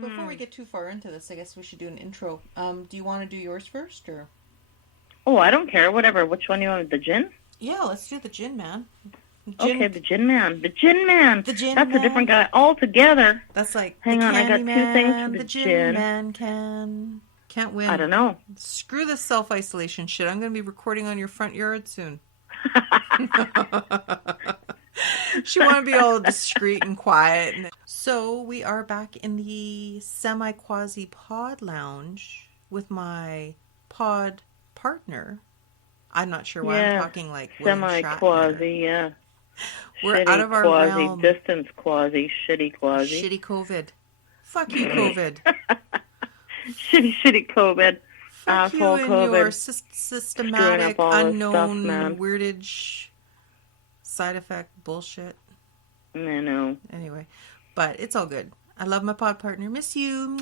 Before we get too far into this, I guess we should do an intro. Do you want to do yours first, or? Oh, I don't care. Whatever. Which one you want? The Djinn? Yeah, let's do the Djinn Man. Okay, the Djinn Man. The Djinn Man. The Djinn That's Man. a different guy altogether. That's like Hang on, I got two things for the Djinn Man can't win. I don't know. Screw this self-isolation shit. I'm going to be recording on your front yard soon. She want to be all discreet and quiet. So we are back in the semi-quasi pod lounge with my pod partner. I'm not sure why I'm talking like semi-quasi, yeah. We're shitty out of our quasi, realm. Distance quasi, shitty quasi. Shitty COVID. Fuck you, COVID. shitty COVID. Fuck Asshole you and COVID. your systematic, unknown, stuff, weirdage, side effect bullshit. I know. Anyway, but it's all good. I love my pod partner. Miss you.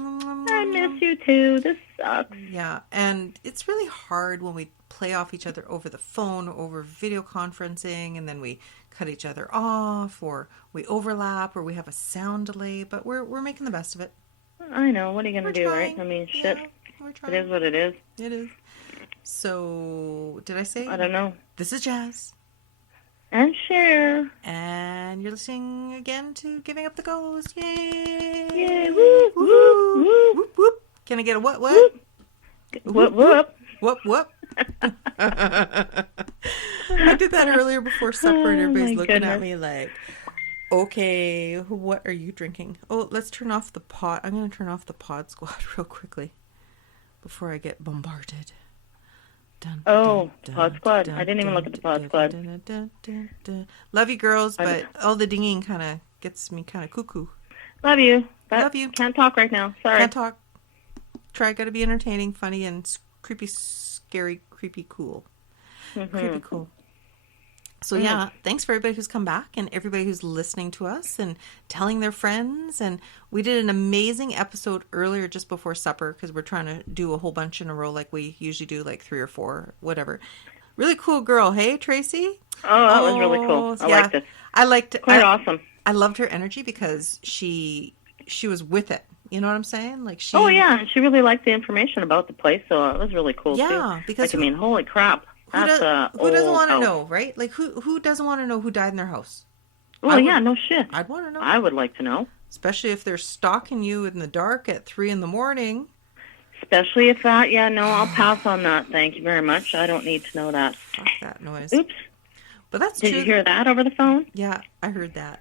I miss you too. This sucks. Yeah, and it's really hard when we play off each other over the phone, over video conferencing, and then we cut each other off, or we overlap, or we have a sound delay, but we're making the best of it. I know. What are you going to do, trying. right? I mean, shit. Yeah, we're trying. It is what it is. It is. So, did I say? I don't know. This is Jas. And Sher. And you're listening again to Giving Up the Ghost. Yay! Yay! Whoop, whoop, whoop. Whoop, whoop. Can I get a what? Whoop, whoop. Whoop. Whoop, whoop. I did that earlier before supper, and everybody's looking at me like, okay, what are you drinking? Oh, let's turn off the pod. I'm going to turn off the pod squad real quickly before I get bombarded. Dun, oh, dun, pod squad. dun, I didn't even look at the pod squad. Love you, girls, but all the dinging kind of gets me kind of cuckoo. Love you. Love you. Can't talk right now. Sorry. Can't talk. Got to be entertaining, funny, and creepy, scary, creepy, cool. Creepy, cool. So yeah, thanks for everybody who's come back and everybody who's listening to us and telling their friends. And we did an amazing episode earlier just before supper because we're trying to do a whole bunch in a row like we usually do, like 3 or 4, whatever. Really cool girl. Hey, Tracy? Oh, that was really cool. I liked it. I liked it. Quite awesome. I loved her energy because she was with it. You know what I'm saying? Like she. Oh yeah, and she really liked the information about the place, so it was really cool too. Yeah, because like, I mean, holy crap. Who doesn't want to know, right? Like, who doesn't want to know who died in their house? Well, yeah, no shit. I'd want to know. I would like to know. Especially if they're stalking you in the dark at 3 a.m. Especially if that, yeah, no, I'll pass on that. Thank you very much. I don't need to know that. Fuck that noise. Oops. But that's Did true. you hear that over the phone? Yeah, I heard that.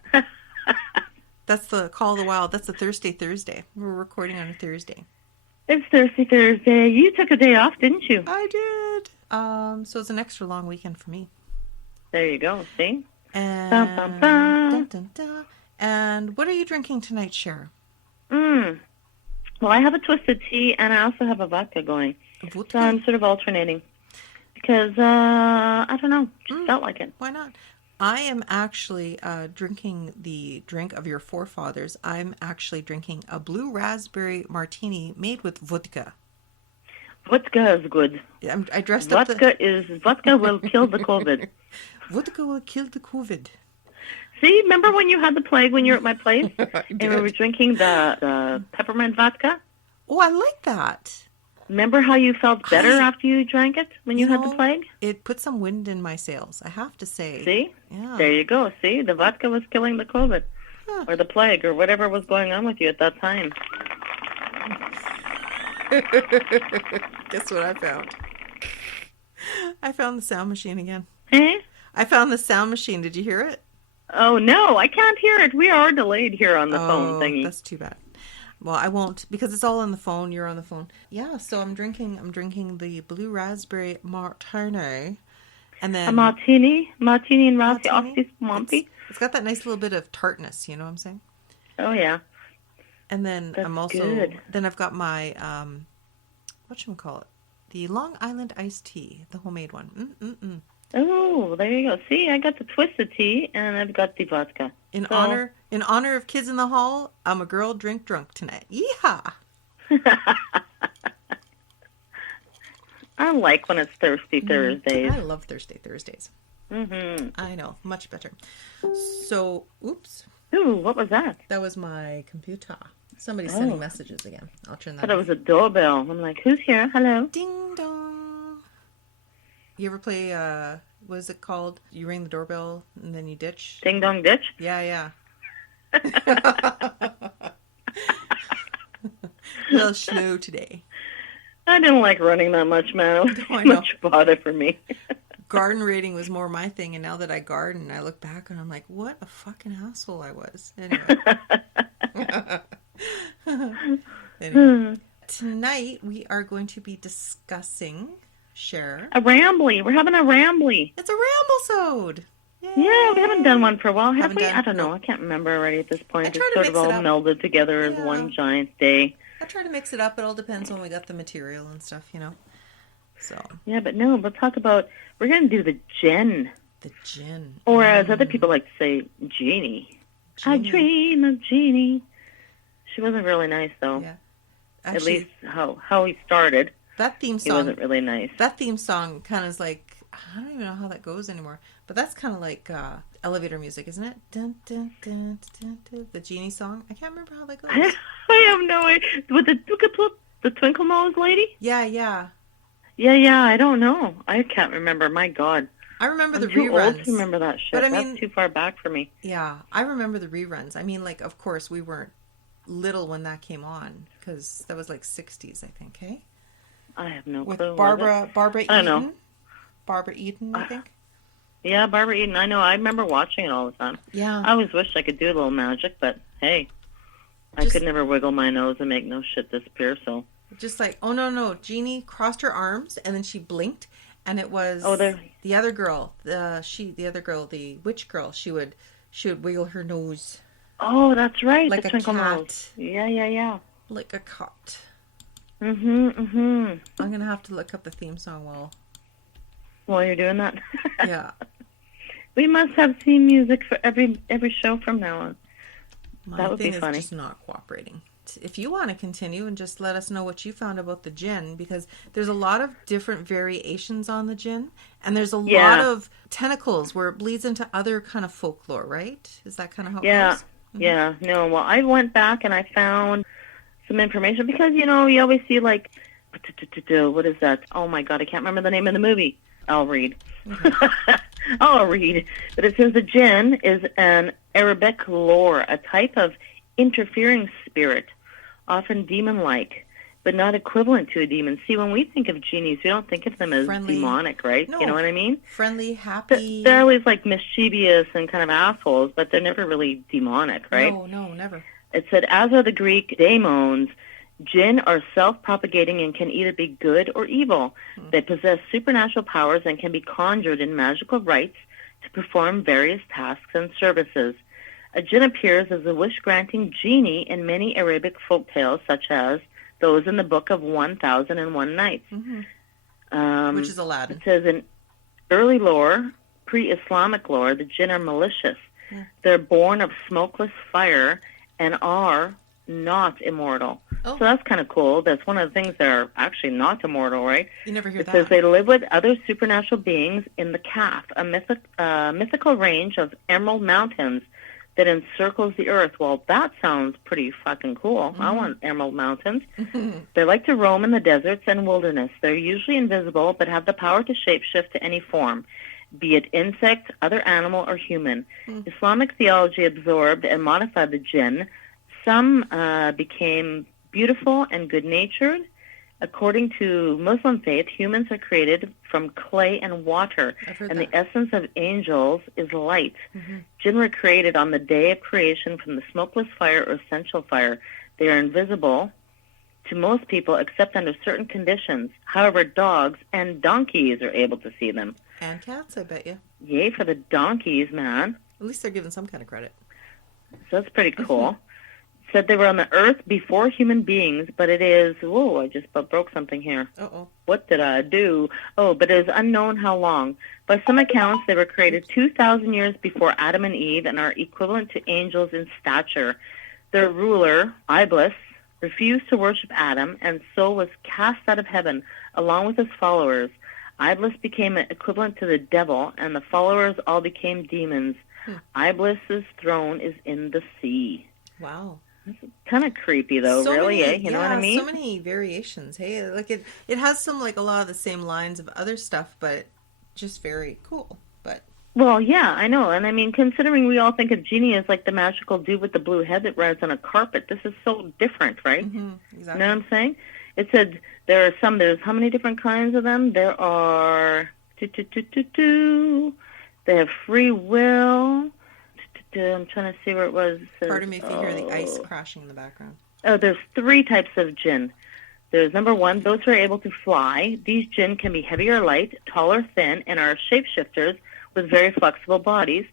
That's the Call of the Wild. That's a Thursday. We're recording on a Thursday. It's Thursday. You took a day off, didn't you? I did. So it's an extra long weekend for me. There you go. See? And bum, bum, bum. Dun, dun, dun. And what are you drinking tonight, Sher? Well, I have a twisted tea, and I also have a vodka going. Vodka? So I'm sort of alternating. Because, I don't know, just felt like it. Why not? I am actually drinking the drink of your forefathers. I'm actually drinking a blue raspberry martini made with vodka. Vodka is good. I dressed vodka up Vodka will kill the COVID. Vodka will kill the COVID. See, remember when you had the plague when you were at my place? And we were drinking the peppermint vodka? Oh, I like that. Remember how you felt better after you drank it when you had the plague? It put some wind in my sails, I have to say. See? Yeah. There you go. See, the vodka was killing the COVID. Huh. Or the plague, or whatever was going on with you at that time. Guess what I found? I found the sound machine again. Hey? I found the sound machine. Did you hear it? Oh, no, I can't hear it. We are delayed here on the phone thingy. That's too bad. Well, I won't, because it's all on the phone. You're on the phone. Yeah, so I'm drinking the blue raspberry martini. And then a martini and raspberry. It's got that nice little bit of tartness, you know what I'm saying? Oh, yeah. And then That's good. Then I've got my, whatchamacallit? The Long Island iced tea, the homemade one. Oh, there you go. See, I got the twisted tea, and I've got the vodka. In honor of Kids in the Hall, I'm a girl drink drunk tonight. Yeehaw! I like when it's Thirsty Thursdays. I love Thirsty Thursdays. I know, much better. So, oops. Ooh, what was that? That was my computer. Somebody's sending messages again. I'll turn that I thought it was a doorbell. I'm like, who's here? Hello? Ding dong. You ever play, what is it called? You ring the doorbell and then you ditch? Ding dong ditch? Yeah. A little slow today. I didn't like running that much, man. It was too much bother for me. Garden raiding was more my thing, and now that I garden, I look back and I'm like, what a fucking asshole I was. Anyway. Tonight we are going to be discussing, Sher. A rambly. We're having a rambly. It's a Ramblesode. Yay. Yeah, we haven't done one for a while, have we? Done, I don't know. I can't remember already at this point. It's sort of all melded together as one giant day. I try to mix it up. It all depends when we got the material and stuff, you know. So. Yeah, but no, we'll talk about, we're going to do the Djinn. The Djinn. Or as other people like to say, Genie. I dream of Genie. She wasn't really nice, though. Yeah. Actually, at least how he started. That theme song. He wasn't really nice. That theme song kind of is like, I don't even know how that goes anymore. But that's kind of like elevator music, isn't it? Dun, dun, dun, dun, dun, the Genie song. I can't remember how that goes. I have no idea. With the twinkle nose lady? Yeah. Yeah, I don't know. I can't remember. My God. I remember the reruns. I'm too old to remember that shit. But I mean, that's too far back for me. Yeah, I remember the reruns. I mean, like, of course, we weren't little when that came on, because that was like 60s, I think, hey? I have no clue. With Barbara Eden? I know. Barbara Eden, I think? Yeah, Barbara Eden. I know. I remember watching it all the time. Yeah. I always wished I could do a little magic, but hey, I could never wiggle my nose and make no shit disappear, so. Just like, oh, no. Genie crossed her arms, and then she blinked, and it was the other girl, the witch girl. She would wiggle her nose. Oh, that's right. Like the a twinkle cat. Nose. Yeah. Like a cat. I'm going to have to look up the theme song while you're doing that. Yeah. We must have theme music for every show from now on. That would be funny. Is just not cooperating. If you want to continue and just let us know what you found about the Djinn, because there's a lot of different variations on the Djinn, and there's a lot of tentacles where it bleeds into other kind of folklore, right? Is that kind of how it goes? Mm-hmm. Yeah. No, well, I went back and I found some information because, you always see like, what is that? Oh my God, I can't remember the name of the movie. I'll read. Mm-hmm. I'll read. But it says the Djinn is an Arabic lore, a type of interfering spirit, often demon-like, but not equivalent to a demon. See, when we think of genies, we don't think of them as demonic, right? No. You know what I mean? Friendly, happy. They're always like mischievous and kind of assholes, but they're never really demonic, right? No, never. It said, as are the Greek daemons, Djinn are self-propagating and can either be good or evil. They possess supernatural powers and can be conjured in magical rites to perform various tasks and services. A Djinn appears as a wish-granting genie in many Arabic folktales, such as those in the Book of 1001 Nights. Mm-hmm. Which is Aladdin. It says in early lore, pre-Islamic lore, the Djinn are malicious. Yeah. They're born of smokeless fire and are not immortal. Oh. So that's kind of cool. That's one of the things that are actually not immortal, right? You never hear that. It says they live with other supernatural beings in the Kaf, a mythical range of emerald mountains that encircles the earth. Well, that sounds pretty fucking cool. Mm-hmm. I want emerald mountains. They like to roam in the deserts and wilderness. They're usually invisible, but have the power to shapeshift to any form, be it insect, other animal, or human. Islamic theology absorbed and modified the Djinn. Some became beautiful and good-natured. According to Muslim faith, humans are created from clay and water, and the essence of angels is light. Jinn were created on the day of creation from the smokeless fire or essential fire. They are invisible to most people except under certain conditions. However, dogs and donkeys are able to see them. And cats, I bet you. Yay for the donkeys, man. At least they're given some kind of credit. So that's pretty cool. Said they were on the earth before human beings, but it is... Whoa, I just broke something here. Uh-oh. What did I do? Oh, but it is unknown how long. By some accounts, they were created 2,000 years before Adam and Eve and are equivalent to angels in stature. Their ruler, Iblis, refused to worship Adam and so was cast out of heaven along with his followers. Iblis became equivalent to the devil, and the followers all became demons. Iblis's throne is in the sea. Wow. Kind of creepy, though, So really, many, eh? You know what I mean? so many variations. Hey, like it has some, like, a lot of the same lines of other stuff, but just very cool. But Well, yeah, I know. And I mean, considering we all think of Genie as like the magical dude with the blue head that rides on a carpet, this is so different, right? exactly. You know what I'm saying? It said there's how many different kinds of them? There are, they have free will. I'm trying to see where it was. Pardon me if you hear the ice crashing in the background. Oh, there's 3 types of jinn. There's number 1, those who are able to fly. These jinn can be heavy or light, tall or thin, and are shapeshifters with very flexible bodies.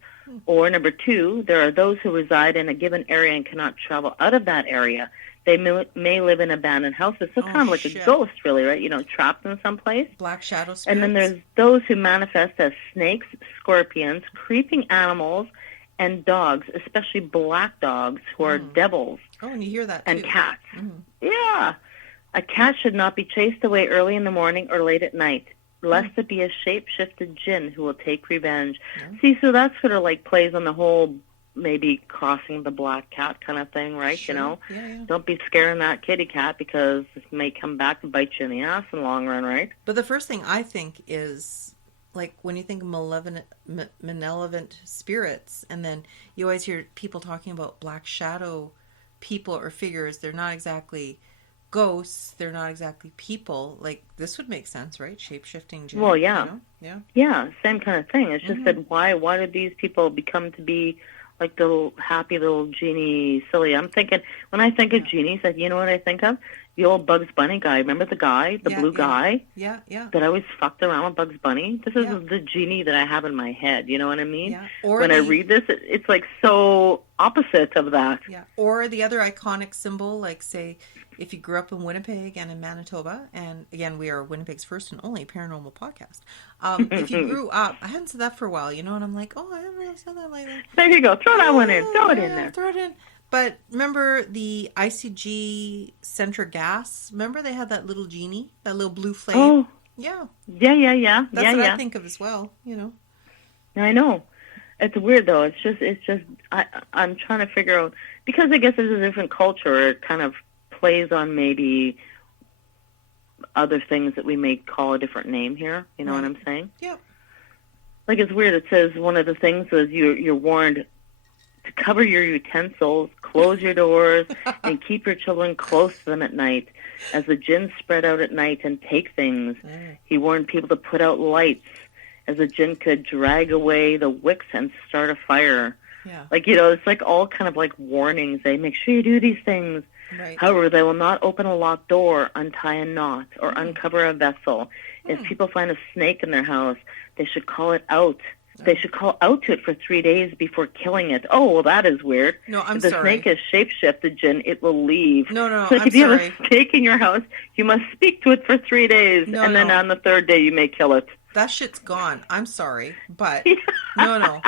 Or number 2, there are those who reside in a given area and cannot travel out of that area. They may live in abandoned houses, so kind of like a ghost, really, right? You know, trapped in some place. Black shadow spirits. And then there's those who manifest as snakes, scorpions, creeping animals, and dogs, especially black dogs, who are devils. Oh, and you hear that, too. And cats. Yeah. A cat should not be chased away early in the morning or late at night, lest it be a shape-shifted jinn who will take revenge. See, so that sort of like plays on the whole maybe crossing the black cat kind of thing, right? Sure. You know? Yeah. Don't be scaring that kitty cat because it may come back and bite you in the ass in the long run, right? But the first thing I think is, like, when you think of malevolent spirits, and then you always hear people talking about black shadow people or figures. They're not exactly ghosts. They're not exactly people. Like, this would make sense, right? Shape-shifting jinn. Well, yeah. You know? Yeah, same kind of thing. It's just that why did these people become to be like the little, happy little genie silly? I'm thinking, when I think of genies, you know what I think of? The old Bugs Bunny guy. Remember the guy, the blue guy? Yeah. That always fucked around with Bugs Bunny? This is the genie that I have in my head. You know what I mean? Yeah. Or when I read this, it's like so opposite of that. Yeah. Or the other iconic symbol, like, say, if you grew up in Winnipeg and in Manitoba, and again, we are Winnipeg's first and only paranormal podcast. If you grew up, I hadn't said that for a while, you know, and I'm like, oh, I haven't really said that lately. There you go. Throw that one in. Throw it in there. Throw it in. But remember the ICG Centra gas? Remember they had that little genie, that little blue flame? Oh. Yeah. Yeah. That's what I think of as well, you know. I know. It's weird, though. It's just, I'm trying to figure out, because I guess it's a different culture, it kind of plays on maybe other things that we may call a different name here. You know what I'm saying? Yeah. Like, it's weird. It says one of the things is you're warned to cover your utensils, close your doors, and keep your children close to them at night, as the jinns spread out at night and take things. He warned people to put out lights, as the jinn could drag away the wicks and start a fire. Yeah. Like, you know, it's like all kind of like warnings. They make sure you do these things. Right. However, they will not open a locked door, untie a knot, or uncover a vessel. If people find a snake in their house, they should call it out. They should call out to it for 3 days before killing it. Oh, well, that is weird. No, I'm if the sorry. snake is shapeshifted, Jinn, it will leave. No, So like I'm if you sorry. have a snake in your house, you must speak to it for 3 days, No, and then on the 3rd day you may kill it. That shit's gone. I'm sorry, but no.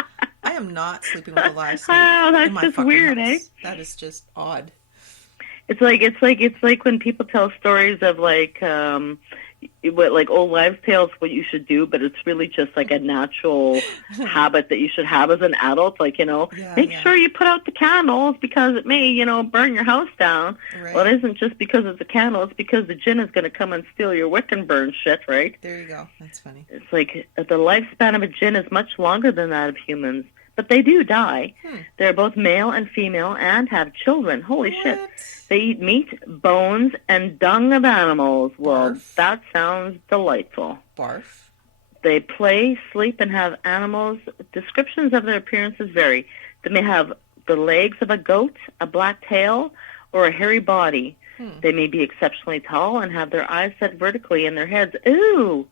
I am not sleeping with a live snake. Oh, that's in my just fucking weird, house. eh? That is just odd. It's like when people tell stories of like old wives' tales, what you should do, but it's really just like a natural habit that you should have as an adult. Like, you know, make sure you put out the candles because it may, you know, burn your house down. Right. Well, it isn't just because of the candles, because the jinn is going to come and steal your wick and burn shit, right? There you go. That's funny. It's like the lifespan of a jinn is much longer than that of humans. But they do die. They're both male and female and have children. Holy shit. They eat meat, bones, and dung of animals. Well, that sounds delightful. Barf. They play, sleep, and have animals. Descriptions of their appearances vary. They may have the legs of a goat, a black tail, or a hairy body. They may be exceptionally tall and have their eyes set vertically in their heads. Ooh!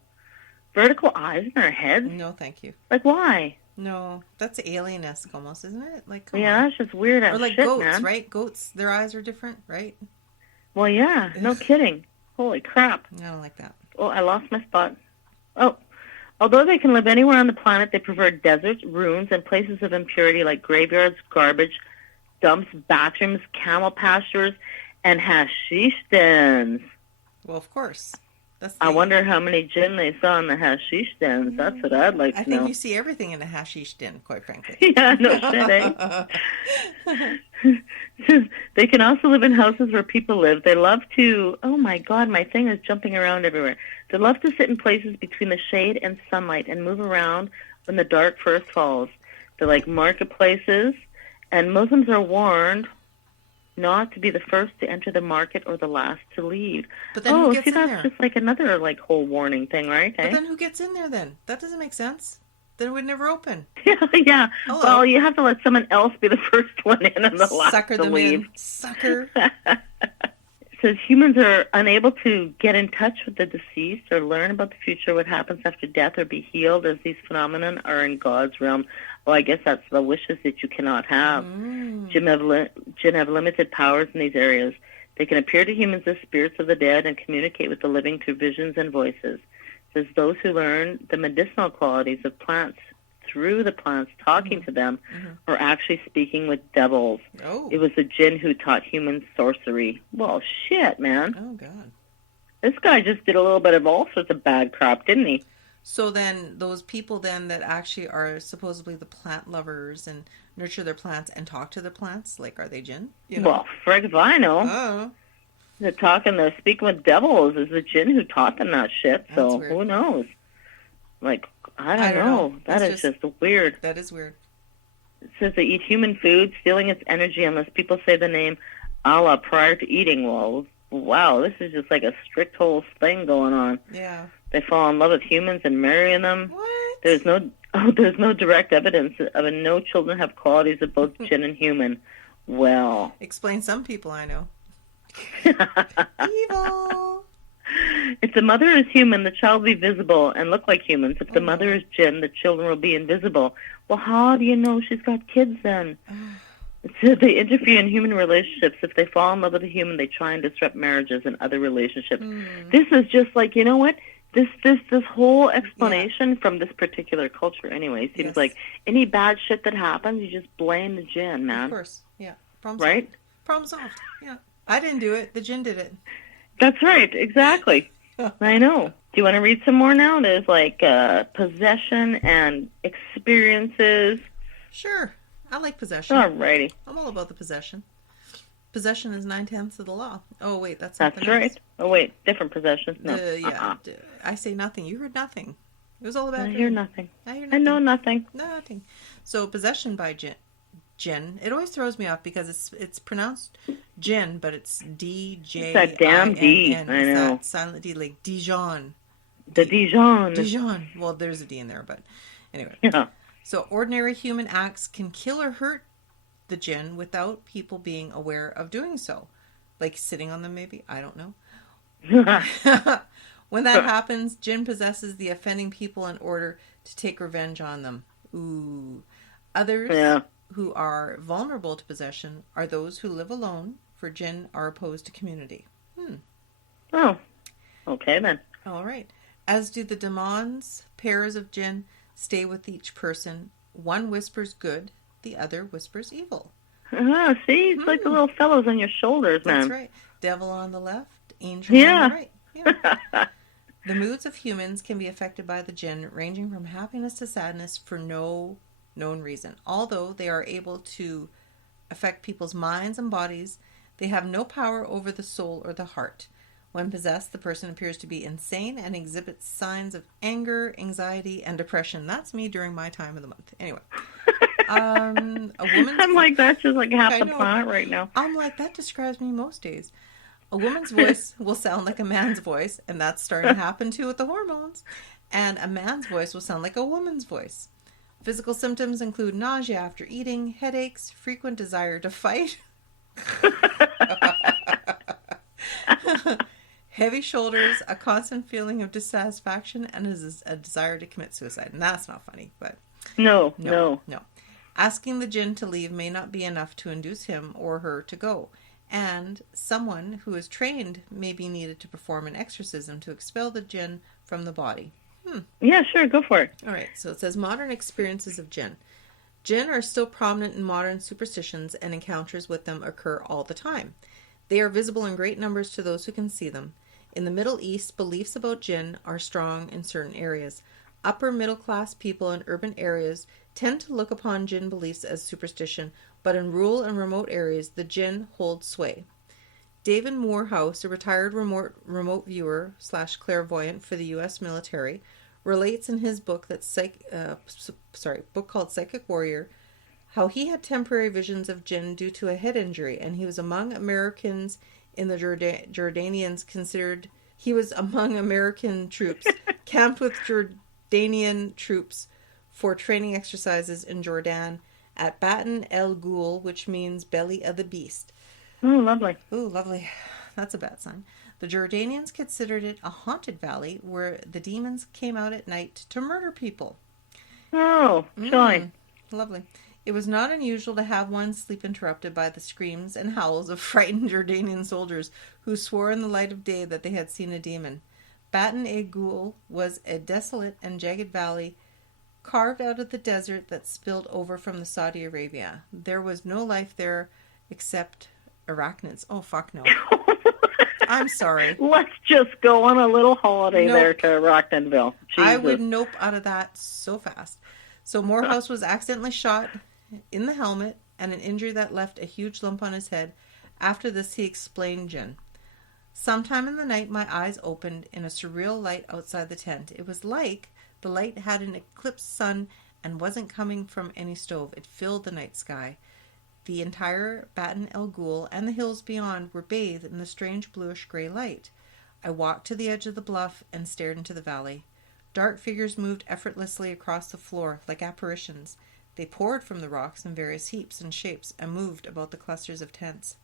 Vertical eyes in their heads? No, thank you. Like, why? No, that's alien-esque almost, isn't it? Like, come yeah, on. that's just weird as Or like shit, goats, man. right? Goats, their eyes are different, right? Well, yeah, no kidding. Holy crap. I don't like that. Oh, I lost my spot. Oh, although they can live anywhere on the planet, they prefer deserts, ruins, and places of impurity like graveyards, garbage, dumps, bathrooms, camel pastures, and hashish dens. Well, of course. I wonder how many jinn they saw in the hashish dens. That's what I'd like to know. I think you see everything in a hashish den, quite frankly. Yeah, no shit, eh? They can also live in houses where people live. They love to, oh my God, my thing is jumping around everywhere. They love to sit in places between the shade and sunlight and move around when the dark first falls. They're like marketplaces, and Muslims are warned not to be the first to enter the market or the last to leave. But then who gets in there? That's just like another like whole warning thing, right? But then who gets in there then? That doesn't make sense. Then it would never open. Yeah. Hello. Well, you have to let someone else be the first one in and the last Sucker to them leave. in. Sucker. It says humans are unable to get in touch with the deceased or learn about the future, what happens after death, or be healed, as these phenomena are in God's realm. Well, I guess that's the wishes that you cannot have. Jinn have limited powers in these areas. They can appear to humans as spirits of the dead and communicate with the living through visions and voices. It says those who learn the medicinal qualities of plants through the plants talking to them are actually speaking with devils. Oh. It was the jinn who taught humans sorcery. Well, shit, man. Oh, God. This guy just did a little bit of all sorts of bad crap, didn't he? So then those people then that actually are supposedly the plant lovers and nurture their plants and talk to the plants, like, are they jinn? You know? Well, frig if I know. Oh. They're speaking with devils. Is the jinn who taught them that shit, so who knows? Like, I don't know. That is just weird. That is weird. It says they eat human food, stealing its energy unless people say the name Allah prior to eating. Well, wow, this is just like a strict whole thing going on. Yeah. They fall in love with humans and marry them. What? There's no direct evidence of no children have qualities of both jinn and human. Well. Explain some people I know. Evil. If the mother is human, the child will be visible and look like humans. If the mother is jinn, the children will be invisible. Well, how do you know she's got kids then? So they interfere in human relationships. If they fall in love with a human, they try and disrupt marriages and other relationships. This is just like, you know what? This whole explanation from this particular culture anyway seems like any bad shit that happens, you just blame the jinn, man. Of course, yeah. Problem right? solved. Problem solved, yeah. I didn't do it. The jinn did it. That's right, exactly. I know. Do you want to read some more now? There's like possession and experiences. Sure. I like possession. Alrighty. I'm all about the possession. Possession is 9/10 of the law. Oh, wait, that's right. Else. Oh, wait, different possessions. No. Yeah. I say nothing. You heard nothing. It was all about I hear nothing. I hear I nothing. know nothing. Nothing. So possession by jinn. It always throws me off because it's pronounced jinn, but it's D-J-I-N-N. It's that damn D. I know. It's that silent D, like Dijon. The Dijon. Dijon. Well, there's a D in there, but anyway. Yeah. So ordinary human acts can kill or hurt the jinn without people being aware of doing so. Like sitting on them, maybe? I don't know. When that happens, jinn possesses the offending people in order to take revenge on them. Ooh. Others who are vulnerable to possession are those who live alone, for jinn are opposed to community. Oh, okay then. All right. As do the demons, pairs of jinn stay with each person. One whispers good, the other whispers evil. See, it's like the little fellows on your shoulders, man. That's right. Devil on the left, angel on the right. Yeah. The moods of humans can be affected by the jinn, ranging from happiness to sadness for no known reason. Although they are able to affect people's minds and bodies, they have no power over the soul or the heart. When possessed, the person appears to be insane and exhibits signs of anger, anxiety, and depression. That's me during my time of the month. Anyway. A woman's I'm like, that's just like half the planet right now. I'm like, that describes me most days. A woman's voice will sound like a man's voice, and that's starting to happen too with the hormones. And a man's voice will sound like a woman's voice. Physical symptoms include nausea after eating, headaches, frequent desire to fight, heavy shoulders, a constant feeling of dissatisfaction, and a desire to commit suicide. And that's not funny, but... No. Asking the jinn to leave may not be enough to induce him or her to go. And someone who is trained may be needed to perform an exorcism to expel the jinn from the body. Yeah, sure, go for it. All right, so it says modern experiences of jinn. Jinn are still prominent in modern superstitions, and encounters with them occur all the time. They are visible in great numbers to those who can see them. In the Middle East, beliefs about jinn are strong in certain areas. Upper middle class people in urban areas tend to look upon jinn beliefs as superstition, but in rural and remote areas, the jinn hold sway. David Morehouse, a retired remote viewer / clairvoyant for the U.S. military, relates in his book book called Psychic Warrior, how he had temporary visions of jinn due to a head injury, and he was among Americans in the Jordanians considered. He was among American troops camped with Jordanian troops for training exercises in Jordan at Baton El Ghul, which means belly of the beast. Oh, lovely. Oh, lovely. That's a bad sign. The Jordanians considered it a haunted valley where the demons came out at night to murder people. Oh, joy. Lovely. It was not unusual to have one's sleep interrupted by the screams and howls of frightened Jordanian soldiers who swore in the light of day that they had seen a demon. Baton e Ghul was a desolate and jagged valley carved out of the desert that spilled over from the Saudi Arabia. There was no life there except arachnids. Oh, fuck no. I'm sorry. Let's just go on a little holiday there to Arachnidville. Jesus. I would nope out of that so fast. So Morehouse was accidentally shot in the helmet and an injury that left a huge lump on his head. After this, he explained jinn. Sometime in the night, my eyes opened in a surreal light outside the tent. It was like the light had an eclipsed sun and wasn't coming from any stove. It filled the night sky. The entire Baton El Ghul and the hills beyond were bathed in the strange bluish-gray light. I walked to the edge of the bluff and stared into the valley. Dark figures moved effortlessly across the floor like apparitions. They poured from the rocks in various heaps and shapes and moved about the clusters of tents.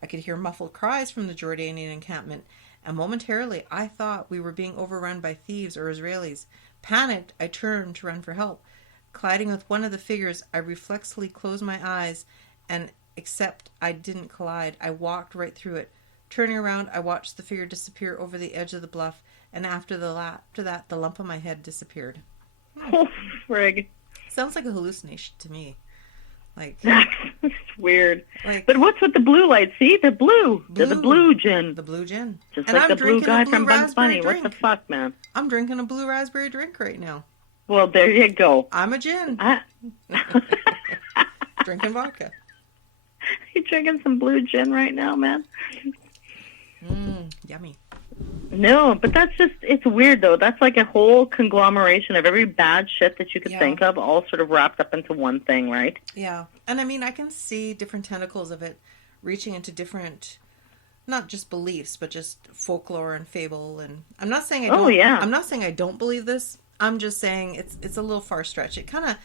I could hear muffled cries from the Jordanian encampment, and momentarily I thought we were being overrun by thieves or Israelis. Panicked, I turned to run for help. Colliding with one of the figures, I reflexively closed my eyes, and except I didn't collide, I walked right through it. Turning around, I watched the figure disappear over the edge of the bluff, and after that, the lump on my head disappeared. Oh, frig. Sounds like a hallucination to me. Like that's weird. Like, but what's with the blue light? See, the blue. They're the blue jinn. The blue jinn. Just and like the blue guy from Bugs Bunny. What the fuck, man? I'm drinking a blue raspberry drink right now. Well, there you go. I'm a gin. Drinking vodka. You drinking some blue gin right now, man? Yummy. No, but that's just, it's weird though. That's like a whole conglomeration of every bad shit that you could think of, all sort of wrapped up into one thing, right? Yeah. And I mean, I can see different tentacles of it reaching into different, not just beliefs, but just folklore and fable. And I'm not saying I'm not saying I don't believe this. I'm just saying it's a little far stretch. It kind of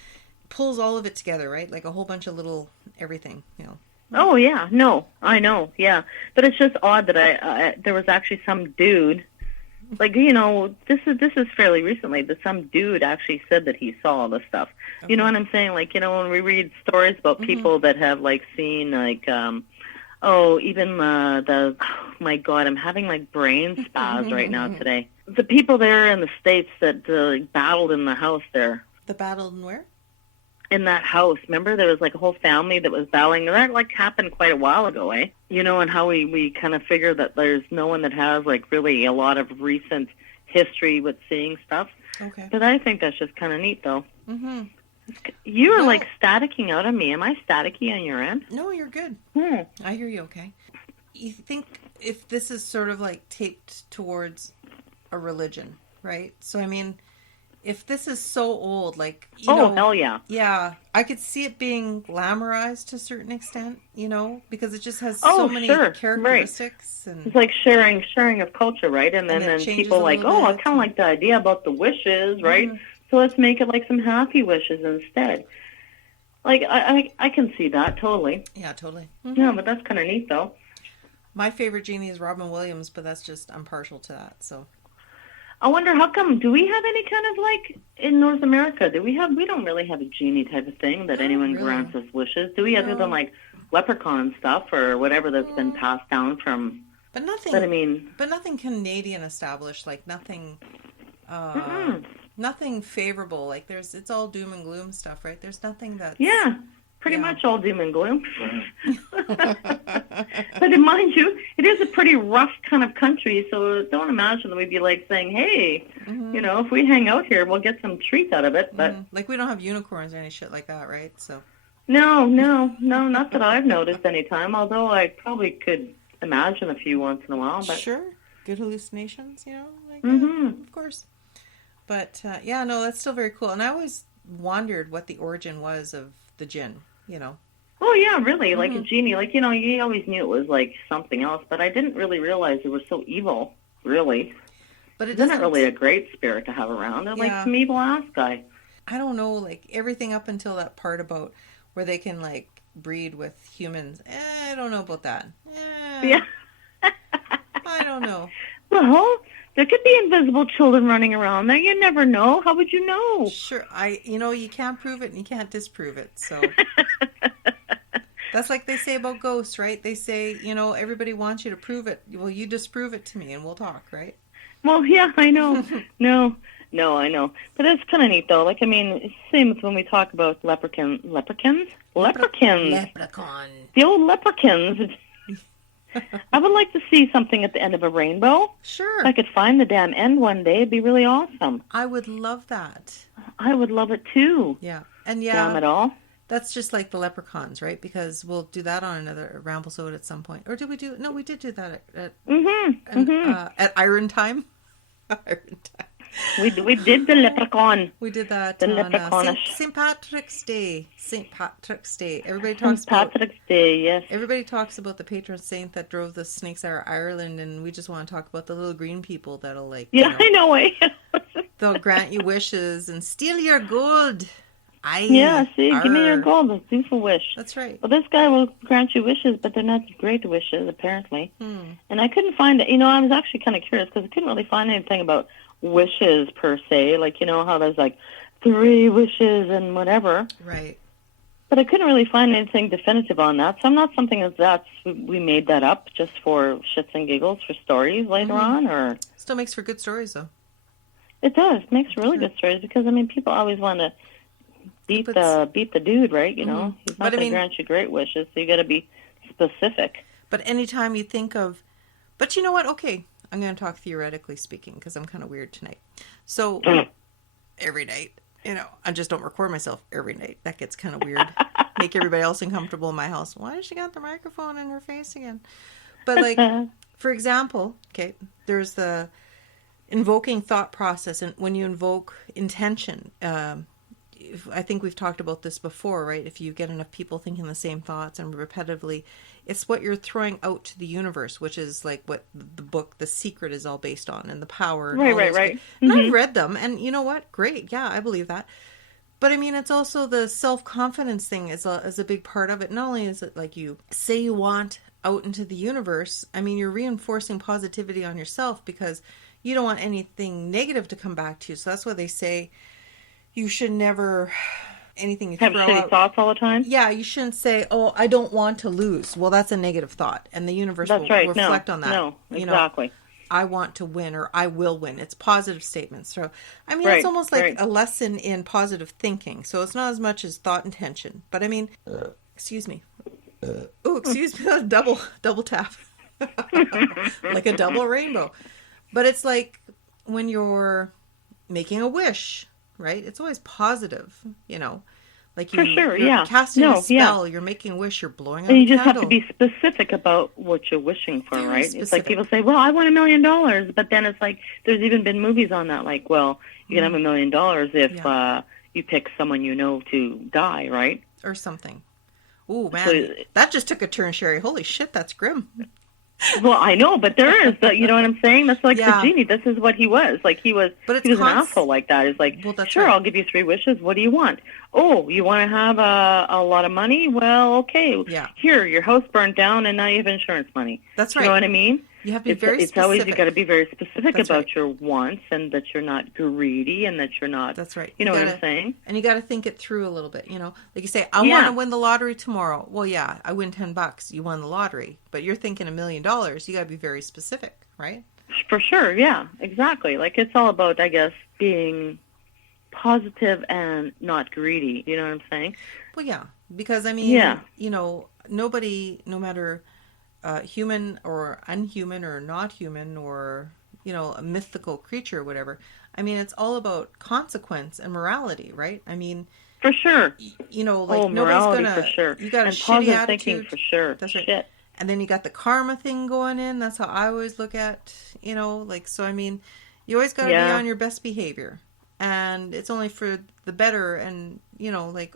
pulls all of it together, right? Like a whole bunch of little everything, you know. Oh, yeah. No, I know. Yeah. But it's just odd that I there was actually some dude, like, you know, this is fairly recently, that some dude actually said that he saw all this stuff. Okay. You know what I'm saying? Like, you know, when we read stories about people that have, like, seen, like, oh, my God, I'm having, like, brain spaz right now today. The people there in the States that battled in the house there. The battled in where? In that house. Remember, there was like a whole family that was battling. That like happened quite a while ago, eh? You know, and how we kind of figure that there's no one that has like really a lot of recent history with seeing stuff. Okay. But I think that's just kind of neat, though. Mm-hmm. You are like staticking out on me. Am I staticky on your end? No, you're good. I hear you okay. You think if this is sort of like taped towards a religion, right? So, I mean, if this is so old, like, you know, hell yeah. Yeah, I could see it being glamorized to a certain extent, you know, because it just has so many characteristics. Right. And it's like sharing of culture, right? And then people like, I kind of like the idea about the wishes, right? Mm-hmm. So let's make it like some happy wishes instead. Like, I can see that, totally. Yeah, totally. Mm-hmm. Yeah, but that's kind of neat, though. My favorite genie is Robin Williams, but that's just, I'm partial to that, so... I wonder how come, do we have any kind of like, in North America, we don't really have a genie type of thing that anyone grants us wishes, do we, other than like leprechaun stuff or whatever that's been passed down from, but nothing, but nothing Canadian established, like nothing, nothing favorable, like it's all doom and gloom stuff, right? There's nothing that's... Yeah, pretty much all doom and gloom. But mind you, it is a pretty rough kind of country, so don't imagine that we'd be like saying, hey, if we hang out here, we'll get some treats out of it. But like, we don't have unicorns or any shit like that, right? So no, not that I've noticed any time, although I probably could imagine a few once in a while. But sure, good hallucinations, like, of course. But yeah, no, that's still very cool. And I always wondered what the origin was of the Djinn, Oh, yeah, really, like a genie. Like, you always knew it was like something else, but I didn't really realize it was so evil, really. But it's not really a great spirit to have around. They're like some evil ass guy. I don't know, like, everything up until that part about where they can, like, breed with humans. I don't know about that. Yeah. I don't know. Well, there could be invisible children running around there. You never know. How would you know? Sure. You can't prove it and you can't disprove it. So that's like they say about ghosts, right? They say, everybody wants you to prove it. Well, you disprove it to me and we'll talk, right? Well, yeah, I know. No, I know. But it's kind of neat, though. Like, I mean, it's the same as when we talk about leprechauns. Leprechauns? Leprechaun. The old leprechauns. I would like to see something at the end of a rainbow. Sure. If I could find the damn end one day, it'd be really awesome. I would love that. I would love it, too. Yeah. And Damn it all. That's just like the leprechauns, right? Because we'll do that on another Ramblesode at some point. Or did we do... No, we did do that at Iron Time. Iron Time. We did the leprechaun. We did that the on St. Patrick's Day. St. Patrick's Day. Everybody talks about... Patrick's Day, yes. Everybody talks about the patron saint that drove the snakes out of Ireland, and we just want to talk about the little green people that'll, like... Yeah, I know. They'll grant you wishes and steal your gold. Give me your gold. Let's do for wish. That's right. Well, this guy will grant you wishes, but they're not great wishes, apparently. And I couldn't find it. I was actually kind of curious because I couldn't really find anything about wishes per se. Like, how there's like 3 wishes and whatever. Right. But I couldn't really find anything definitive on that. So I'm not something we made that up just for shits and giggles for stories later on, or... Still makes for good stories, though. It does. It makes really good stories because, people always want to beat the dude, right? He's not going to grant you great wishes, so you got to be specific. But anytime you think of... But you know what? Okay, I'm going to talk theoretically speaking because I'm kind of weird tonight. So, every night, I just don't record myself every night. That gets kind of weird. Make everybody else uncomfortable in my house. Why does she got the microphone in her face again? But, like, for example, okay, there's the invoking thought process. And when you invoke intention... I think we've talked about this before, right? If you get enough people thinking the same thoughts and repetitively, it's what you're throwing out to the universe, which is like what the book The Secret is all based on, and the power. And right. And I've read them, and you know what? Great. Yeah, I believe that. But I mean, it's also the self-confidence thing is a big part of it. Not only is it like you say you want out into the universe, I mean, you're reinforcing positivity on yourself because you don't want anything negative to come back to you. So that's why they say... You should never, anything you have throw shitty out, thoughts all the time? Yeah, you shouldn't say, oh, I don't want to lose. Well, that's a negative thought. And the universe will reflect on that. No, exactly. I want to win or I will win. It's positive statements. So, I mean, it's almost like a lesson in positive thinking. So it's not as much as thought intention. But I mean, excuse me. Oh, excuse me. Double tap. Like a double rainbow. But it's like when you're making a wish... Right? It's always positive, Like you're casting a spell, you're making a wish, you're blowing out a candle. And you just have to be specific about what you're wishing for, right? Specific. It's like people say, well, I want $1 million. But then it's like, there's even been movies on that, like, well, you can have $1 million if you pick someone to die, right? Or something. Oh, man. That just took a turn, Sherry. Holy shit, that's grim. Well, I know, but there is, you know what I'm saying? That's like the genie. This is what he was. Like, he was an asshole like that. It's like, sure, I'll give you 3 wishes. What do you want? Oh, you want to have a lot of money? Well, okay. Yeah. Here, your house burned down, and now you have insurance money. That's right. You know what I mean? You have to be very specific. It's always, you got to be very specific about your wants and that you're not greedy and that you're not... That's right. You know what I'm saying? And you got to think it through a little bit, Like you say, I want to win the lottery tomorrow. Well, yeah, I win $10. You won the lottery. But you're thinking $1 million. You got to be very specific, right? For sure, yeah, exactly. Like, it's all about, I guess, being positive and not greedy. You know what I'm saying? Well, yeah. Because, I mean, nobody, no matter human or unhuman or not human or, a mythical creature or whatever. I mean, it's all about consequence and morality, right? I mean, for sure. Nobody's morality gonna. For sure. You got a and shitty positive attitude. Thinking for sure. That's right. Shit. And then you got the karma thing going in. That's how I always look at, so I mean, you always got to be on your best behavior. And it's only for the better and,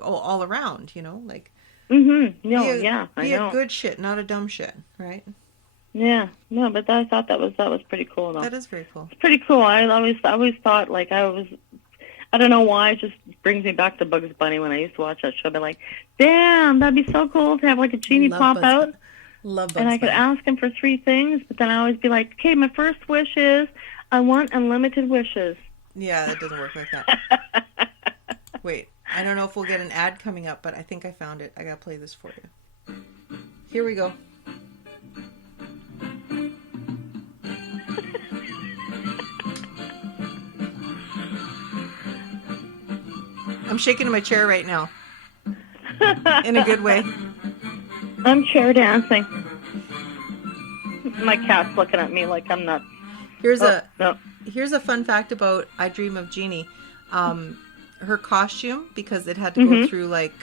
all around, like. Mm-hmm. No, I be know. a good shit, not a dumb shit, right? Yeah. No, but I thought that was pretty cool, though. That is very cool. It's pretty cool. I always thought, like, I don't know why, it just brings me back to Bugs Bunny when I used to watch that show. I'd be like, damn, that'd be so cool to have, like, a genie pop out. Love Bugs And I could ask him for 3 things, but then I always be like, okay, my first wish is I want unlimited wishes. Yeah, that doesn't work like that. Wait, I don't know if we'll get an ad coming up, but I think I found it. I gotta play this for you. Here we go. I'm shaking in my chair right now. In a good way. I'm chair dancing. My cat's looking at me like I'm nuts. Here's a fun fact about I Dream of Genie. Her costume, because it had to go through like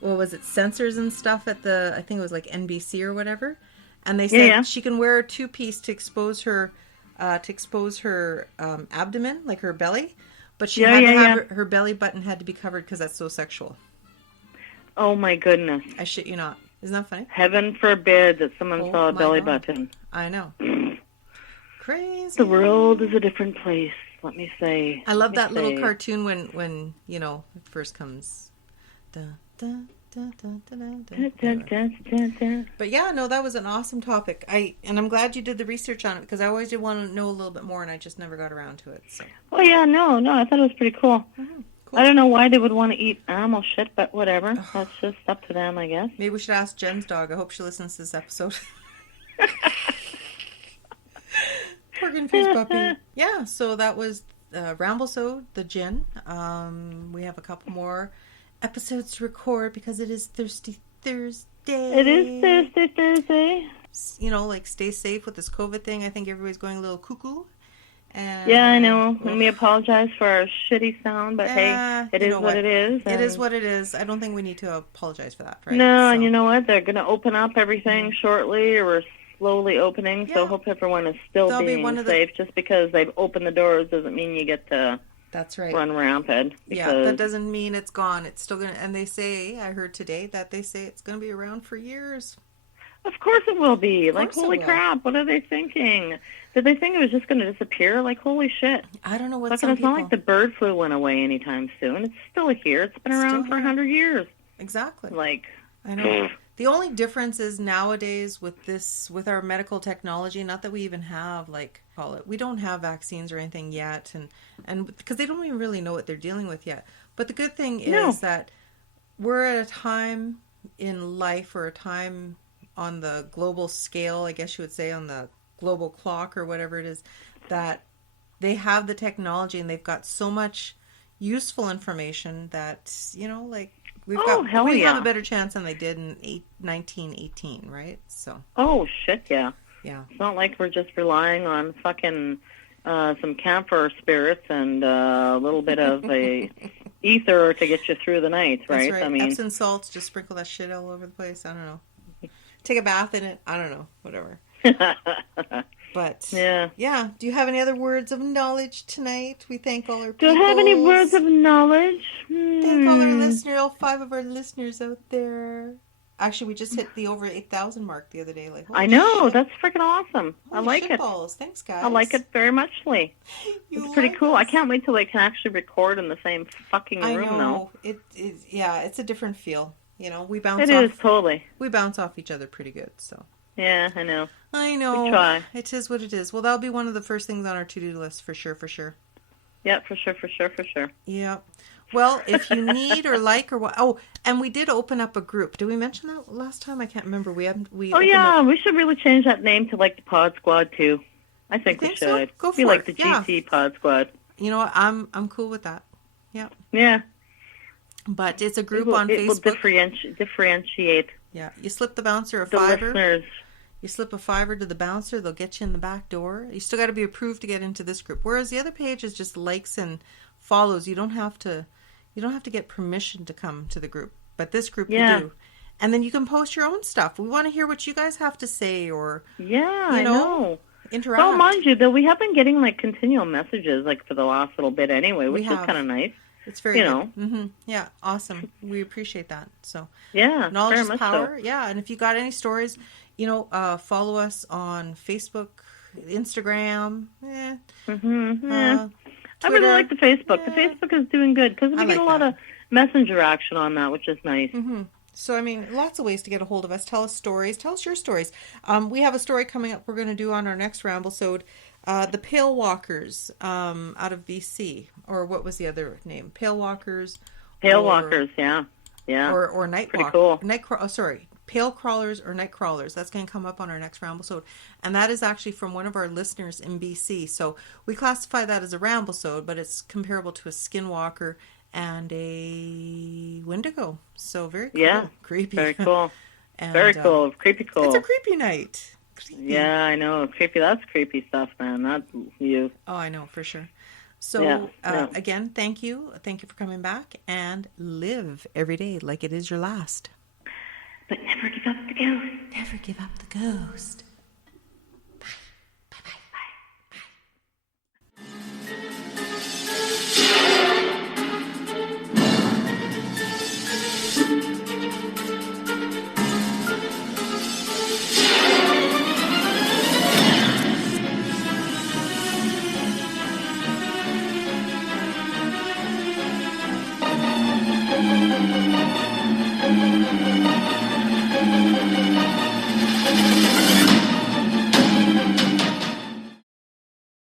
what was it, censors and stuff at I think it was like NBC or whatever, and they said she can wear a 2-piece to expose her abdomen, like her belly, but she had to have her belly button had to be covered because that's so sexual. Oh my goodness! I shit you not. Isn't that funny? Heaven forbid that someone saw a belly button. I know. Crazy. The world is a different place. Let me say. I love that little cartoon when it first comes. But yeah, no, that was an awesome topic. And I'm glad you did the research on it because I always did want to know a little bit more, and I just never got around to it. So. Well, yeah, no, I thought it was pretty cool. Mm-hmm. Cool. I don't know why they would want to eat animal shit, but whatever. That's just up to them, I guess. Maybe we should ask Jen's dog. I hope she listens to this episode. Poor confused puppy. Yeah, so that was Ramblesode The Djinn. We have a couple more episodes to record because it is Thirsty Thursday. It is Thirsty Thursday. Like stay safe with this COVID thing. I think everybody's going a little cuckoo. And, yeah, I know. And we apologize for our shitty sound, but hey, it is what it is. It is what it is. I don't think we need to apologize for that, right? No, and you know what? They're going to open up everything shortly, or we're slowly opening, so hope everyone is still being safe. Just because they've opened the doors doesn't mean you get to run rampant. Yeah, that doesn't mean it's gone. It's still going to, and they say, I heard today, that they say it's going to be around for years. Of course it will be. Like, holy crap, what are they thinking? Did they think it was just going to disappear? Like, holy shit. I don't know what some people... It's not like the bird flu went away anytime soon. It's still here. It's been around for 100 years. Exactly. Like... I know. The only difference is nowadays with our medical technology, not that we even have, we don't have vaccines or anything yet, and because they don't even really know what they're dealing with yet. But the good thing is that we're at a time in life, or a time on the global scale, I guess you would say, on the global clock or whatever it is, that they have the technology and they've got so much useful information that, we have a better chance than they did in 1918, right? So. Oh, shit, yeah. Yeah. It's not like we're just relying on fucking some camphor spirits and a little bit of a ether to get you through the night, right? That's right. I mean, Epsom salts, just sprinkle that shit all over the place. I don't know. Take a bath in it. I don't know. Whatever. But, yeah. Do you have any other words of knowledge tonight? We thank all our people. Do I have any words of knowledge? Thank all our listeners, all 5 of our listeners out there. Actually, we just hit the over 8,000 mark the other day. Like, I know. Shit. That's freaking awesome. I like it. Balls. Thanks, guys. I like it very muchly. It's pretty cool. I can't wait till they can actually record in the same fucking room, though. It's a different feel. We bounce off. It is, totally. We bounce off each other pretty good, so. Yeah, I know. We try. It is what it is. Well, that'll be one of the first things on our to-do list, for sure. Yep, for sure. Yep. Well, if you need or like or what... Oh, and we did open up a group. Did we mention that last time? I can't remember. We should really change that name to, the Pod Squad, too. I think we should. So? Go for it. Be the GT Pod Squad. You know what? I'm cool with that. Yep. Yeah. But it's a group on Facebook. It will differentiate Yeah, you slip the bouncer a the fiver. listeners. You slip a fiver to the bouncer, they'll get you in the back door. You still got to be approved to get into this group. Whereas the other page is just likes and follows. You don't have to get permission to come to the group. But this group you do. And then you can post your own stuff. We want to hear what you guys have to say, or I know. Interact. Well, mind you, though, we have been getting like continual messages like for the last little bit anyway, which is kind of nice. It's very good. Mm-hmm. Yeah, awesome. We appreciate that. So knowledge is power. So. Yeah, and if you got any stories, follow us on Facebook, Instagram. I really like the Facebook. The Facebook is doing good because we get a lot of messenger action on that, which is nice. Mm-hmm. So, I mean, lots of ways to get a hold of us. Tell us stories. Tell us your stories. We have a story coming up we're going to do on our next Ramblesode. The Pale Walkers out of BC. Or what was the other name? Pale Walkers. Pale Walkers, yeah. Or Night Pretty cool. Pale Crawlers or Night Crawlers. That's going to come up on our next Ramblesode. And that is actually from one of our listeners in BC. So we classify that as a Ramblesode, but it's comparable to a Skinwalker and a Wendigo. So very cool. Yeah. Creepy. Very cool. Very cool. Creepy cool. It's a creepy night. Creepy. Yeah, I know. Creepy. That's creepy stuff, man. That's you. Oh, I know, for sure. So, again, thank you. Thank you for coming back. And live every day like it is your last. But never give up the ghost. Never give up the ghost. Bye. Bye-bye. Bye.